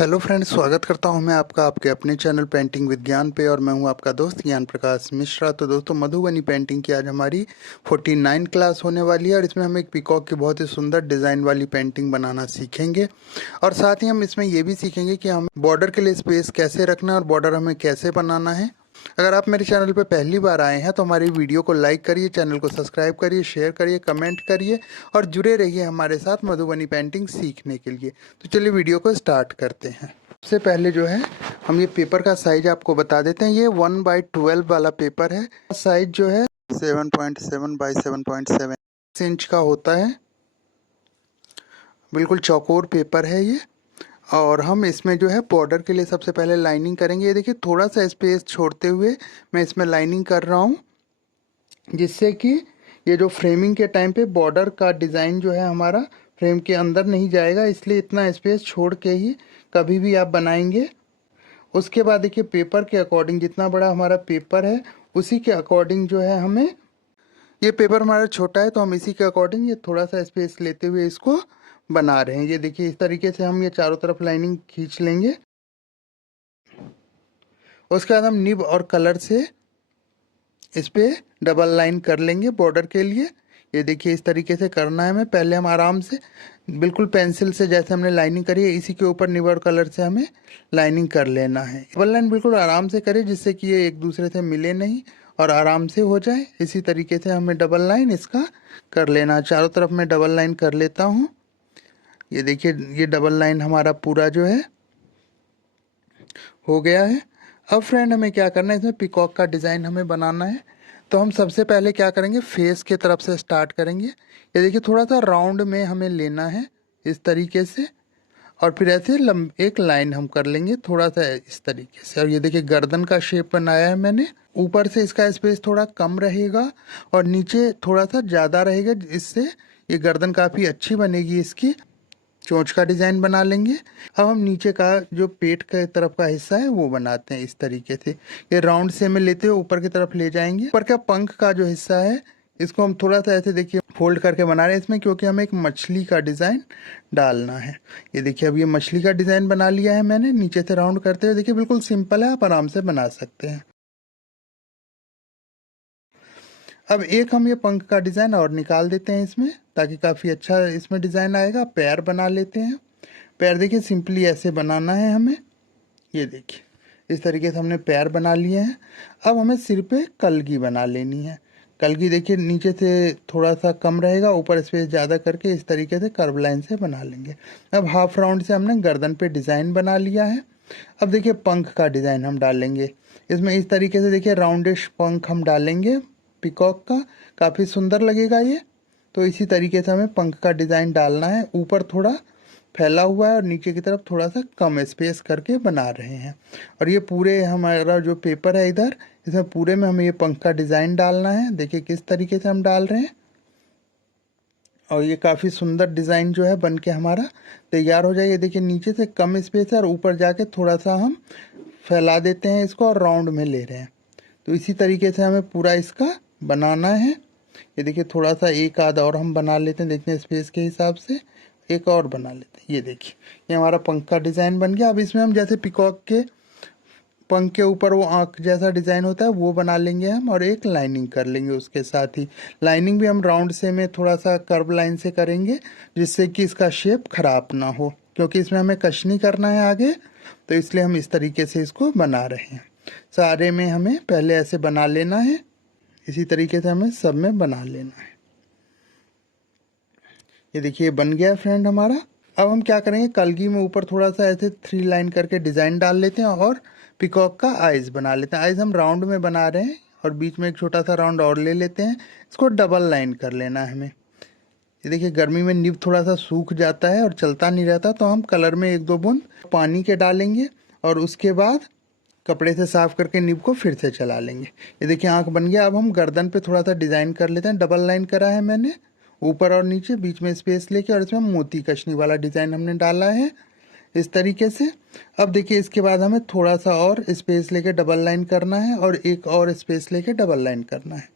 Hello friends, स्वागत करता हूं मैं आपका आपके अपने चैनल पेंटिंग विज्ञान पे। और मैं हूं आपका दोस्त ज्ञान प्रकाश मिश्रा। तो दोस्तों, मधुबनी पेंटिंग की आज हमारी 49 क्लास होने वाली है और इसमें हम एक पीकॉक की बहुत ही सुंदर डिज़ाइन वाली पेंटिंग बनाना सीखेंगे। और साथ ही हम इसमें ये भी सीखेंगे कि हम बॉर्डर के लिए स्पेस कैसे रखना है और बॉर्डर हमें कैसे बनाना है। अगर आप मेरे चैनल पर पहली बार आए हैं तो हमारी वीडियो को लाइक करिए, चैनल को सब्सक्राइब करिए, शेयर करिए, कमेंट करिए और जुड़े रहिए हमारे साथ मधुबनी पेंटिंग सीखने के लिए। तो चलिए वीडियो को स्टार्ट करते हैं। सबसे पहले जो है हम ये पेपर का साइज आपको बता देते हैं। ये 1/12 वाला पेपर है। साइज जो है 7.7 बाई 7.7 इंच का होता है। बिल्कुल चौकोर पेपर है ये। और हम इसमें जो है बॉर्डर के लिए सबसे पहले लाइनिंग करेंगे। ये देखिए, थोड़ा सा स्पेस छोड़ते हुए मैं इसमें लाइनिंग कर रहा हूँ, जिससे कि ये जो फ्रेमिंग के टाइम पे बॉर्डर का डिज़ाइन जो है हमारा फ्रेम के अंदर नहीं जाएगा, इसलिए इतना स्पेस छोड़ के ही कभी भी आप बनाएंगे। उसके बाद देखिए, पेपर के अकॉर्डिंग जितना बड़ा हमारा पेपर है उसी के अकॉर्डिंग जो है हमें, ये पेपर हमारा छोटा है तो हम इसी के अकॉर्डिंग ये थोड़ा सा स्पेस लेते हुए इसको बना रहे हैं। ये देखिए, इस तरीके से हम ये चारों तरफ लाइनिंग खींच लेंगे। उसके बाद हम निब और कलर से इस पे डबल लाइन कर लेंगे बॉर्डर के लिए। ये देखिए, इस तरीके से करना है हमें। पहले हम आराम से बिल्कुल पेंसिल से जैसे हमने लाइनिंग करी है इसी के ऊपर निब और कलर से हमें लाइनिंग कर लेना है। डबल लाइन बिल्कुल आराम से करें, जिससे कि ये एक दूसरे से मिले नहीं और आराम से हो जाए। इसी तरीके से हमें डबल लाइन इसका कर लेना है। चारों तरफ मैं डबल लाइन कर लेता हूँ। ये देखिए, ये डबल लाइन हमारा पूरा जो है हो गया है। अब फ्रेंड, हमें क्या करना है, इसमें पीकॉक का डिज़ाइन हमें बनाना है। तो हम सबसे पहले क्या करेंगे, फेस के तरफ से स्टार्ट करेंगे। ये देखिए, थोड़ा सा राउंड में हमें लेना है इस तरीके से, और फिर ऐसे एक लाइन हम कर लेंगे थोड़ा सा इस तरीके से। और ये देखिए, गर्दन का शेप बनाया है मैंने। ऊपर से इसका स्पेस थोड़ा कम रहेगा और नीचे थोड़ा सा ज़्यादा रहेगा, इससे ये गर्दन काफ़ी अच्छी बनेगी। इसकी चोंच का डिज़ाइन बना लेंगे। अब हम नीचे का जो पेट के तरफ का हिस्सा है वो बनाते हैं इस तरीके से। ये राउंड से में लेते हुए ऊपर की तरफ ले जाएंगे। ऊपर का पंख का जो हिस्सा है इसको हम थोड़ा सा ऐसे देखिए फोल्ड करके बना रहे हैं इसमें, क्योंकि हमें एक मछली का डिज़ाइन डालना है। ये देखिए, अब ये मछली का डिज़ाइन बना लिया है मैंने नीचे से राउंड करते हुए। देखिए, बिल्कुल सिंपल है, आप आराम से बना सकते हैं। अब एक हम ये पंख का डिज़ाइन और निकाल देते हैं इसमें, ताकि काफ़ी अच्छा इसमें डिज़ाइन आएगा। पैर बना लेते हैं। पैर देखिए, सिंपली ऐसे बनाना है हमें। ये देखिए, इस तरीके से हमने पैर बना लिए हैं। अब हमें सिर पे कलगी बना लेनी है। कलगी देखिए, नीचे से थोड़ा सा कम रहेगा, ऊपर स्पेस ज़्यादा करके इस तरीके से कर्व लाइन से बना लेंगे। अब हाफ राउंड से हमने गर्दन पे डिज़ाइन बना लिया है। अब देखिए, पंख का डिज़ाइन हम डालेंगे इसमें। इस तरीके से देखिए, राउंडिश पंख हम डालेंगे पीकॉक का, काफ़ी सुंदर लगेगा ये। तो इसी तरीके से हमें पंख का डिज़ाइन डालना है। ऊपर थोड़ा फैला हुआ है और नीचे की तरफ थोड़ा सा कम स्पेस करके बना रहे हैं। और ये पूरे हमारा जो पेपर है इधर, इसमें पूरे में हमें ये पंख का डिज़ाइन डालना है। देखिए किस तरीके से हम डाल रहे हैं। और ये काफ़ी सुंदर डिज़ाइन जो है बन के हमारा तैयार हो जाएगा। देखिए, नीचे से कम स्पेस है और ऊपर जाके थोड़ा सा हम फैला देते हैं इसको और राउंड में ले रहे हैं। तो इसी तरीके से हमें पूरा इसका बनाना है। ये देखिए, थोड़ा सा एक आध और हम बना लेते हैं, देखते हैं स्पेस के हिसाब से एक और बना लेते हैं। ये देखिए, ये हमारा पंख का डिज़ाइन बन गया। अब इसमें हम जैसे पीकॉक के पंख के ऊपर वो आँख जैसा डिज़ाइन होता है वो बना लेंगे हम, और एक लाइनिंग कर लेंगे उसके साथ ही। लाइनिंग भी हम राउंड से में थोड़ा सा कर्व लाइन से करेंगे, जिससे कि इसका शेप खराब ना हो, क्योंकि इसमें हमें कशनी करना है आगे। तो इसलिए हम इस तरीके से इसको बना रहे हैं। सारे में हमें पहले ऐसे बना लेना है, इसी तरीके से हमें सब में बना लेना है। ये देखिए, बन गया फ्रेंड हमारा। अब हम क्या करेंगे, कलगी में ऊपर थोड़ा सा ऐसे 3 लाइन करके डिज़ाइन डाल लेते हैं और पिकॉक का आइज बना लेते हैं। आइज हम राउंड में बना रहे हैं और बीच में एक छोटा सा राउंड और ले लेते हैं। इसको डबल लाइन कर लेना है हमें। ये देखिए, गर्मी में निब थोड़ा सा सूख जाता है और चलता नहीं रहता, तो हम कलर में 1-2 बूंद पानी के डालेंगे और उसके बाद कपड़े से साफ करके निब को फिर से चला लेंगे। ये देखिए, आँख बन गया। अब हम गर्दन पे थोड़ा सा डिज़ाइन कर लेते हैं। डबल लाइन करा है मैंने ऊपर और नीचे, बीच में स्पेस लेके, और इसमें मोती कशनी वाला डिज़ाइन हमने डाला है इस तरीके से। अब देखिए, इसके बाद हमें थोड़ा सा और स्पेस लेके डबल लाइन करना है और एक और स्पेस लेके डबल लाइन करना है।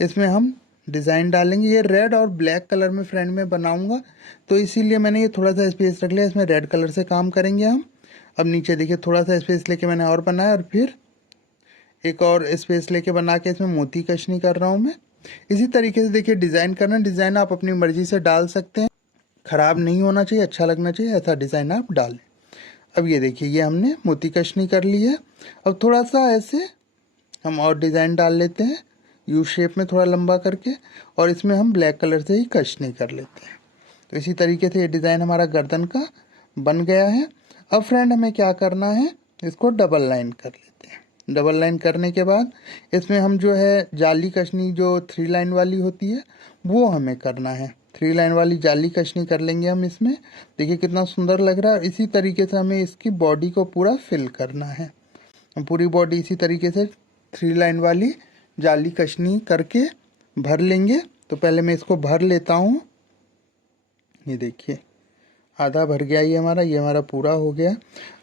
इसमें हम डिज़ाइन डालेंगे। ये रेड और ब्लैक कलर में फ्रेंड में बनाऊंगा, तो इसीलिए मैंने ये थोड़ा सा स्पेस रख लिया। इसमें रेड कलर से काम करेंगे हम। अब नीचे देखिए थोड़ा सा स्पेस लेके मैंने और बनाया और फिर एक और स्पेस लेके बना के इसमें मोती कशनी कर रहा हूँ मैं। इसी तरीके से देखिए डिज़ाइन करना, डिज़ाइन आप अपनी मर्ज़ी से डाल सकते हैं, ख़राब नहीं होना चाहिए, अच्छा लगना चाहिए, ऐसा डिज़ाइन आप डालें। अब ये देखिए ये हमने मोती कशनी कर ली है। अब थोड़ा सा ऐसे हम और डिज़ाइन डाल लेते हैं यू शेप में थोड़ा लंबा करके, और इसमें हम ब्लैक कलर से ही कशनी कर लेते हैं। तो इसी तरीके से ये डिज़ाइन हमारा गर्दन का बन गया है। अब फ्रेंड हमें क्या करना है, इसको डबल लाइन कर लेते हैं। डबल लाइन करने के बाद इसमें हम जो है जाली कशनी जो 3 लाइन वाली होती है वो हमें करना है। 3 लाइन वाली जाली कशनी कर लेंगे हम इसमें। देखिए कितना सुंदर लग रहा है। इसी तरीके से हमें इसकी बॉडी को पूरा फिल करना है। हम पूरी बॉडी इसी तरीके से 3 लाइन वाली जाली कशनी करके भर लेंगे। तो पहले मैं इसको भर लेता हूँ। ये देखिए आधा भर गया ये हमारा पूरा हो गया।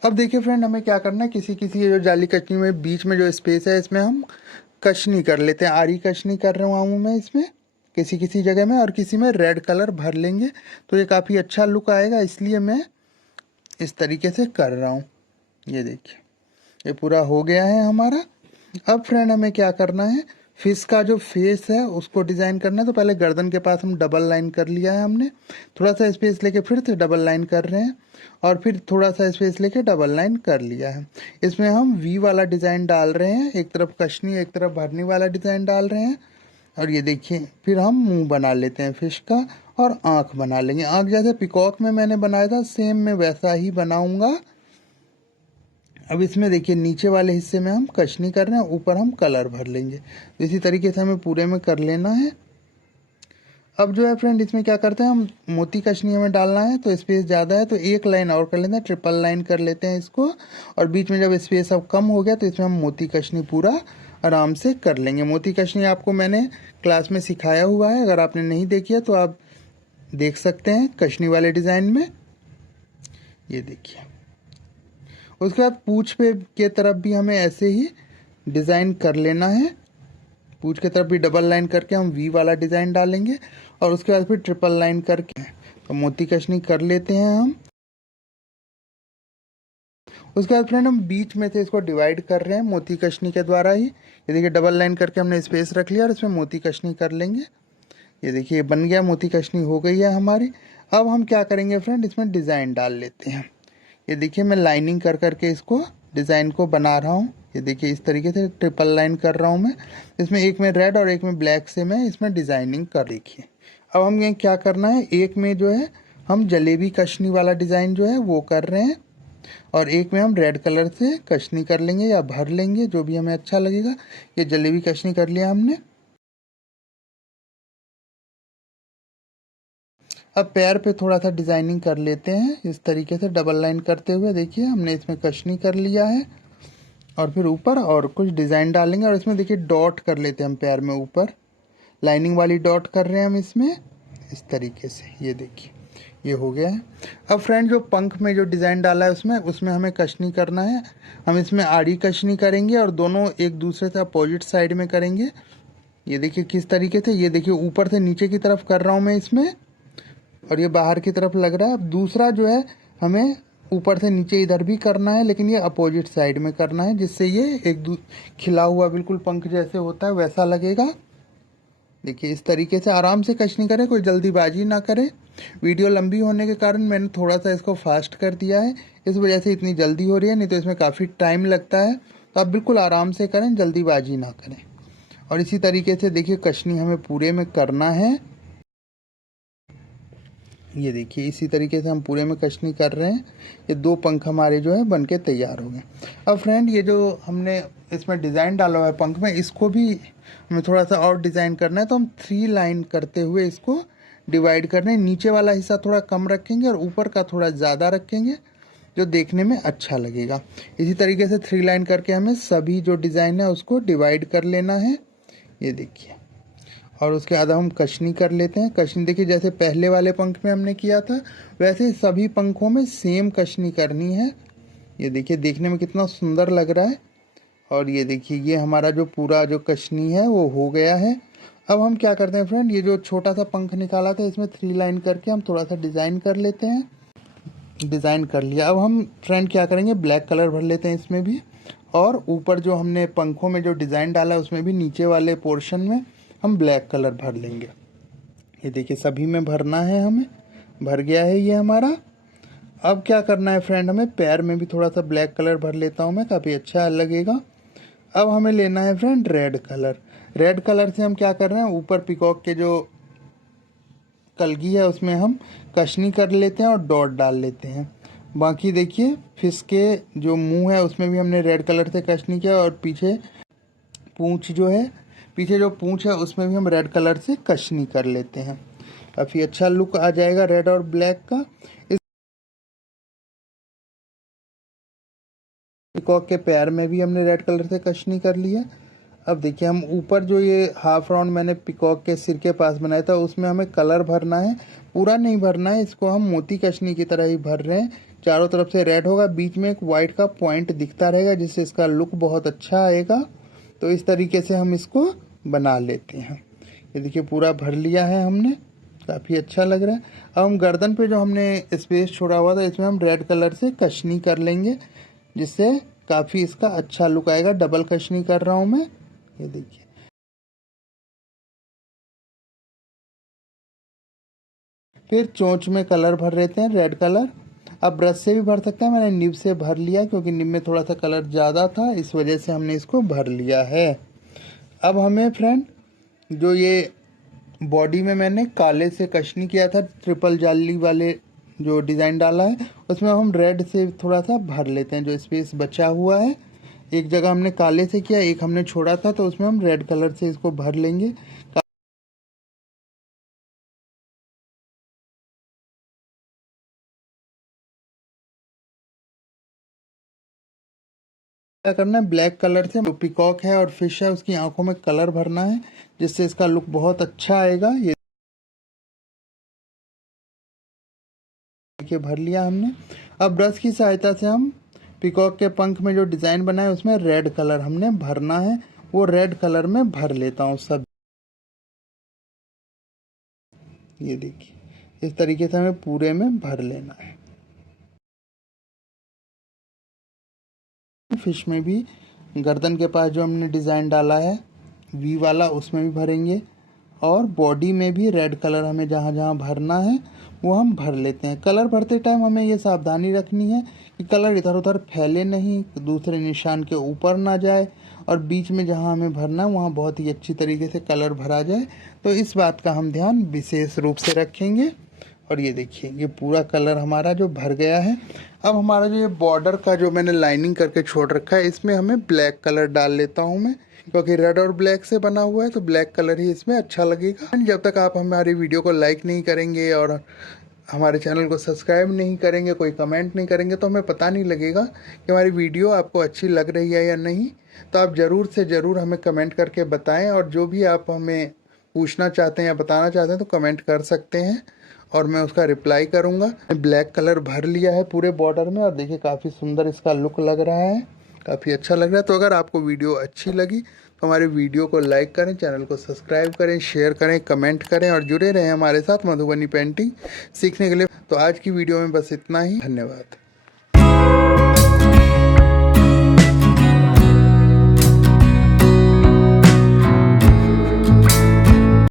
अब देखिए फ्रेंड हमें क्या करना है, किसी किसी जो जाली कशनी में बीच में जो स्पेस है इसमें हम कशनी कर लेते हैं। आरी कशनी कर रहा हूँ मैं इसमें किसी किसी जगह में, और किसी में रेड कलर भर लेंगे तो ये काफ़ी अच्छा लुक आएगा, इसलिए मैं इस तरीके से कर रहा हूँ। ये देखिए ये पूरा हो गया है हमारा। अब फ्रेंड हमें क्या करना है, फिश का जो फेस है उसको डिज़ाइन करना है। तो पहले गर्दन के पास हम डबल लाइन कर लिया है हमने, थोड़ा सा स्पेस लेके फिर से डबल लाइन कर रहे हैं, और फिर थोड़ा सा स्पेस लेके डबल लाइन कर लिया है। इसमें हम वी वाला डिज़ाइन डाल रहे हैं, एक तरफ कशनी एक तरफ भरनी वाला डिज़ाइन डाल रहे हैं। और ये देखिए फिर हम मुंह बना लेते हैं फिश का, और आँख बना लेंगे। आँख जैसे पिकॉक में मैंने बनाया था सेम मैं वैसा ही बनाऊँगा। अब इसमें देखिए नीचे वाले हिस्से में हम कशनी कर रहे हैं, ऊपर हम कलर भर लेंगे। इसी तरीके से हमें पूरे में कर लेना है। अब जो है फ्रेंड इसमें क्या करते हैं, हम मोती कशनी हमें डालना है तो स्पेस ज़्यादा है तो एक लाइन और कर लेते हैं, ट्रिपल लाइन कर लेते हैं इसको। और बीच में जब स्पेस अब कम हो गया तो इसमें हम मोती कशनी पूरा आराम से कर लेंगे। मोती कशनी आपको मैंने क्लास में सिखाया हुआ है, अगर आपने नहीं देखी है तो आप देख सकते हैं कशनी वाले डिज़ाइन में। ये देखिए उसके बाद पूँछ पे के तरफ भी हमें ऐसे ही डिज़ाइन कर लेना है। पूँछ के तरफ भी डबल लाइन करके हम वी वाला डिज़ाइन डालेंगे, और उसके बाद फिर ट्रिपल लाइन करके तो मोती कशनी कर लेते हैं हम। उसके बाद फ्रेंड हम बीच में से इसको डिवाइड कर रहे हैं मोती कशनी के द्वारा ही। ये देखिए डबल लाइन करके हमने स्पेस रख लिया और इसमें मोती कशनी कर लेंगे। ये देखिए बन गया, मोती कशनी हो गई है हमारी। अब हम क्या करेंगे फ्रेंड, इसमें डिज़ाइन डाल लेते हैं। ये देखिए मैं लाइनिंग कर करके इसको डिज़ाइन को बना रहा हूँ। ये देखिए इस तरीके से ट्रिपल लाइन कर रहा हूँ मैं। इसमें एक में रेड और एक में ब्लैक से मैं इसमें डिज़ाइनिंग कर। देखिए अब हम ये क्या करना है, एक में जो है हम जलेबी कशनी वाला डिज़ाइन जो है वो कर रहे हैं, और एक में हम रेड कलर से कशनी कर लेंगे या भर लेंगे, जो भी हमें अच्छा लगेगा। ये जलेबी कशनी कर लिया हमने। अब पैर पे थोड़ा सा डिज़ाइनिंग कर लेते हैं इस तरीके से डबल लाइन करते हुए। देखिए हमने इसमें कशनी कर लिया है, और फिर ऊपर और कुछ डिज़ाइन डालेंगे, और इसमें देखिए डॉट कर लेते हैं हम पैर में, ऊपर लाइनिंग वाली डॉट कर रहे हैं हम इसमें इस तरीके से। ये देखिए ये हो गया है। अब फ्रेंड जो पंख में जो डिज़ाइन डाला है उसमें उसमें हमें कशनी करना है। हम इसमें आड़ी कशनी करेंगे और दोनों एक दूसरे से अपोजिट साइड में करेंगे। ये देखिए किस तरीके से, ये देखिए ऊपर से नीचे की तरफ कर रहा हूँ मैं इसमें, और ये बाहर की तरफ लग रहा है। अब दूसरा जो है हमें ऊपर से नीचे इधर भी करना है, लेकिन ये अपोजिट साइड में करना है, जिससे ये खिला हुआ बिल्कुल पंख जैसे होता है वैसा लगेगा। देखिए इस तरीके से आराम से कशनी करें, कोई जल्दीबाजी ना करें। वीडियो लंबी होने के कारण मैंने थोड़ा सा इसको फास्ट कर दिया है, इस वजह से इतनी जल्दी हो रही है, नहीं तो इसमें काफ़ी टाइम लगता है। तो आप बिल्कुल आराम से करें, जल्दीबाजी ना करें। और इसी तरीके से देखिए कशनी हमें पूरे में करना है। ये देखिए इसी तरीके से हम पूरे में कशनी कर रहे हैं। ये 2 पंख हमारे जो है बन के तैयार हो गए। अब फ्रेंड ये जो हमने इसमें डिज़ाइन डाला हुआ है पंख में, इसको भी हमें थोड़ा सा और डिज़ाइन करना है। तो हम 3 लाइन करते हुए इसको डिवाइड कर रहे हैं। नीचे वाला हिस्सा थोड़ा कम रखेंगे और ऊपर का थोड़ा ज़्यादा रखेंगे, जो देखने में अच्छा लगेगा। इसी तरीके से 3 लाइन करके हमें सभी जो डिज़ाइन है उसको डिवाइड कर लेना है। ये देखिए, और उसके बाद हम कशनी कर लेते हैं। कशनी देखिए जैसे पहले वाले पंख में हमने किया था वैसे सभी पंखों में सेम कशनी करनी है। ये देखिए देखने में कितना सुंदर लग रहा है। और ये देखिए ये हमारा जो पूरा जो कशनी है वो हो गया है। अब हम क्या करते हैं फ्रेंड, ये जो छोटा सा पंख निकाला था इसमें 3 लाइन करके हम थोड़ा सा डिज़ाइन कर लेते हैं। डिज़ाइन कर लिया। अब हम फ्रेंड क्या करेंगे, ब्लैक कलर भर लेते हैं इसमें भी, और ऊपर जो हमने पंखों में जो डिज़ाइन डाला है उसमें भी नीचे वाले पोर्शन में हम ब्लैक कलर भर लेंगे। ये देखिए सभी में भरना है हमें, भर गया है ये हमारा। अब क्या करना है फ्रेंड, हमें पैर में भी थोड़ा सा ब्लैक कलर भर लेता हूँ मैं, काफ़ी अच्छा लगेगा। अब हमें लेना है friend red colour. Red colour से हम क्या कर रहे हैं, ऊपर पिकॉक के जो कलगी है उसमें हम कशनी कर लेते हैं और डॉट डाल लेते हैं। बाकी देखिए फिश के जो मुंह है उसमें भी हमने रेड कलर से कशनी किया, और पीछे पूंछ जो है, पीछे जो पूंछ है उसमें भी हम रेड कलर से कशनी कर लेते हैं। काफ़ी अच्छा लुक आ जाएगा रेड और ब्लैक का। इस पिकॉक के पैर में भी हमने रेड कलर से कशनी कर ली है। अब देखिए हम ऊपर जो ये हाफ राउंड मैंने पिकॉक के सिर के पास बनाया था उसमें हमें कलर भरना है, पूरा नहीं भरना है, इसको हम मोती कशनी की तरह ही भर रहे हैं। चारों तरफ से रेड होगा, बीच में एक वाइट का पॉइंट दिखता रहेगा जिससे इसका लुक बहुत अच्छा आएगा। तो इस तरीके से हम इसको बना लेते हैं। ये देखिए पूरा भर लिया है हमने, काफ़ी अच्छा लग रहा है। अब हम गर्दन पे जो हमने स्पेस छोड़ा हुआ था इसमें हम रेड कलर से कशनी कर लेंगे, जिससे काफ़ी इसका अच्छा लुक आएगा। डबल कशनी कर रहा हूँ मैं, ये देखिए। फिर चोंच में कलर भर लेते हैं रेड कलर। अब ब्रश से भी भर सकते हैं, मैंने निब से भर लिया क्योंकि निब में थोड़ा सा कलर ज़्यादा था, इस वजह से हमने इसको भर लिया है। अब हमें फ्रेंड जो ये बॉडी में मैंने काले से कशनी किया था, ट्रिपल जाली वाले जो डिज़ाइन डाला है उसमें हम रेड से थोड़ा सा भर लेते हैं। जो स्पेस बचा हुआ है, एक जगह हमने काले से किया, एक हमने छोड़ा था, तो उसमें हम रेड कलर से इसको भर लेंगे। क्या करना है, ब्लैक कलर से जो पिकॉक है और फिश है उसकी आंखों में कलर भरना है, जिससे इसका लुक बहुत अच्छा आएगा। ये देखिए भर लिया हमने। अब ब्रश की सहायता से हम पिकॉक के पंख में जो डिज़ाइन बनाए उसमें रेड कलर हमने भरना है, वो रेड कलर में भर लेता हूँ सब। ये देखिए इस तरीके से हमें पूरे में भर लेना है। फिश में भी गर्दन के पास जो हमने डिज़ाइन डाला है वी वाला उसमें भी भरेंगे, और बॉडी में भी रेड कलर हमें जहाँ जहाँ भरना है वो हम भर लेते हैं। कलर भरते टाइम हमें ये सावधानी रखनी है कि कलर इधर उधर फैले नहीं, दूसरे निशान के ऊपर ना जाए, और बीच में जहाँ हमें भरना है वहाँ बहुत ही अच्छी तरीके से कलर भरा जाए। तो इस बात का हम ध्यान विशेष रूप से रखेंगे। और ये देखिए ये पूरा कलर हमारा जो भर गया है। अब हमारा जो ये बॉर्डर का जो मैंने लाइनिंग करके छोड़ रखा है इसमें हमें ब्लैक कलर डाल लेता हूँ मैं, क्योंकि रेड और ब्लैक से बना हुआ है तो ब्लैक कलर ही इसमें अच्छा लगेगा। जब तक आप हमारी वीडियो को लाइक नहीं करेंगे और हमारे चैनल को सब्सक्राइब नहीं करेंगे, कोई कमेंट नहीं करेंगे, तो हमें पता नहीं लगेगा कि हमारी वीडियो आपको अच्छी लग रही है या नहीं। तो आप ज़रूर से ज़रूर हमें कमेंट करके बताएं, और जो भी आप हमें पूछना चाहते हैं या बताना चाहते हैं तो कमेंट कर सकते हैं और मैं उसका रिप्लाई करूँगा। ब्लैक कलर भर लिया है पूरे बॉर्डर में, और देखिए काफ़ी सुंदर इसका लुक लग रहा है, काफ़ी अच्छा लग रहा है। तो अगर आपको वीडियो अच्छी लगी तो हमारे वीडियो को लाइक करें, चैनल को सब्सक्राइब करें, शेयर करें, कमेंट करें और जुड़े रहें हमारे साथ मधुबनी पेंटिंग सीखने के लिए। तो आज की वीडियो में बस इतना ही, धन्यवाद।